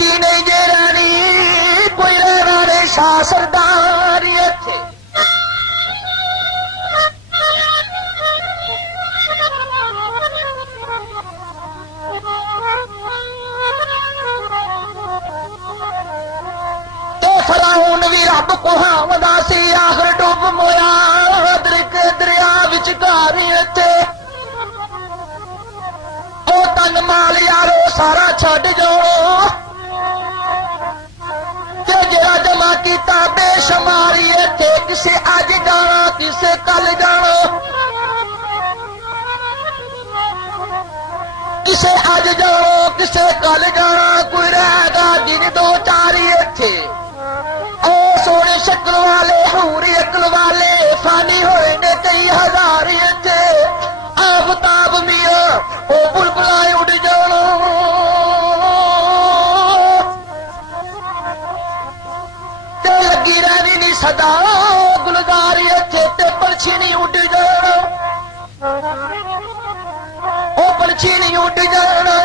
दी नहीं जे रानी कोई रहना नहीं शाह सरदारी इत्थे तो फराउन भी रब को हावदा सी आखिर डुब मोया दरिया विचकार इत्थे ओ तन माल यारो सारा छड्ड जाओ ते जेड़ा जमा कीता बेशुमारी इत्थे किसे अज जाना किसे कल जाना किसे अज जाओ किसे कल जाना कोई रहेगा दिन दो चार ही इत्थे ओ सोने शक्ल वाले हूरी अकल वाले फानी होए ने कई हजार इत्थे आफताब मिया ओ बुलबुलाए उड़ जानो ते लगी रहनी नी सदा गुलगारी इत्थे ते पलछी नहीं उड़ जाना ओ पलछी नहीं उड़ जाना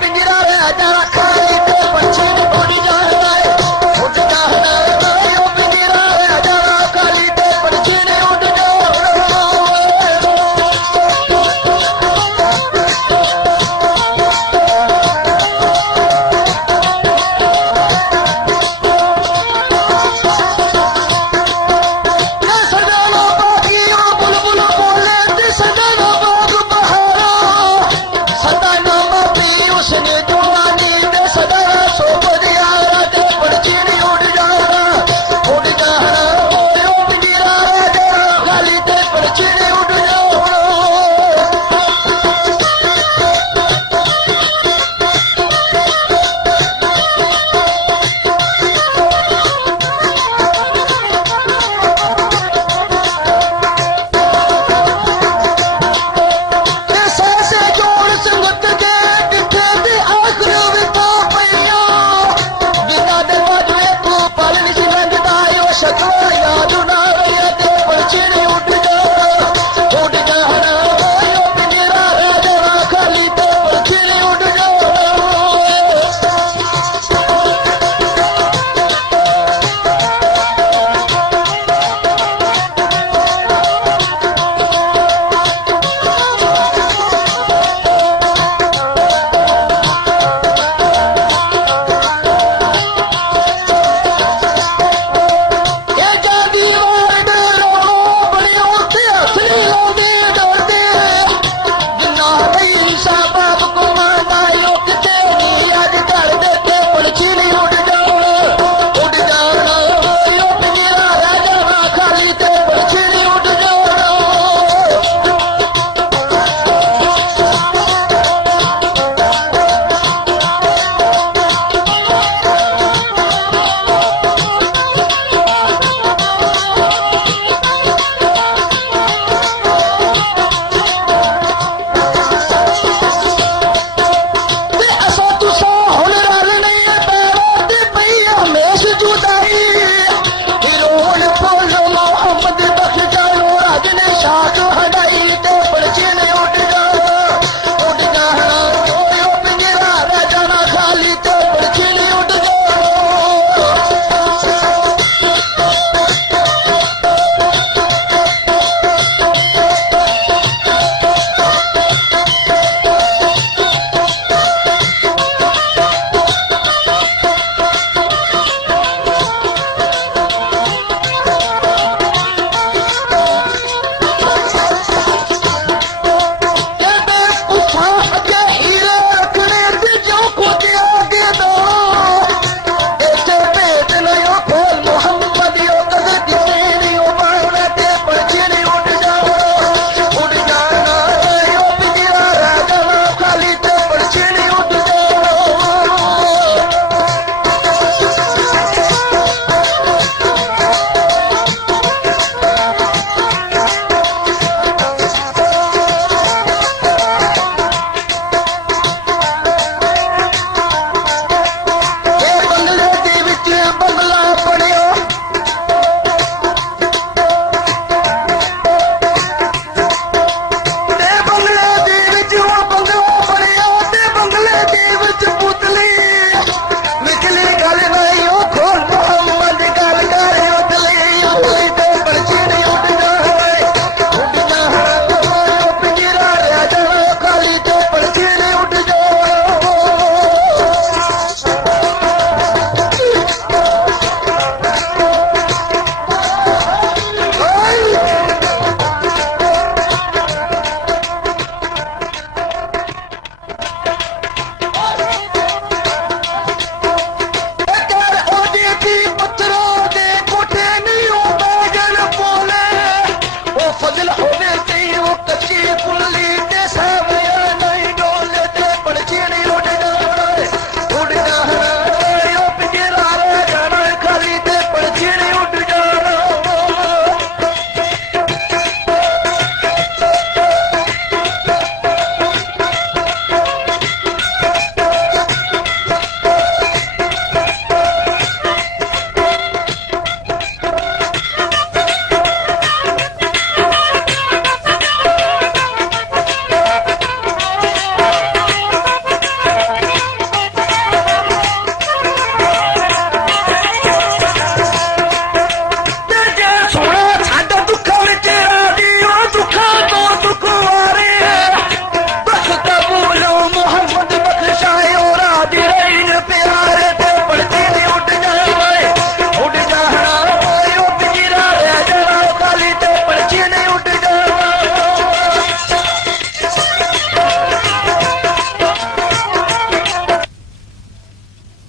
पिंजरा रह जाना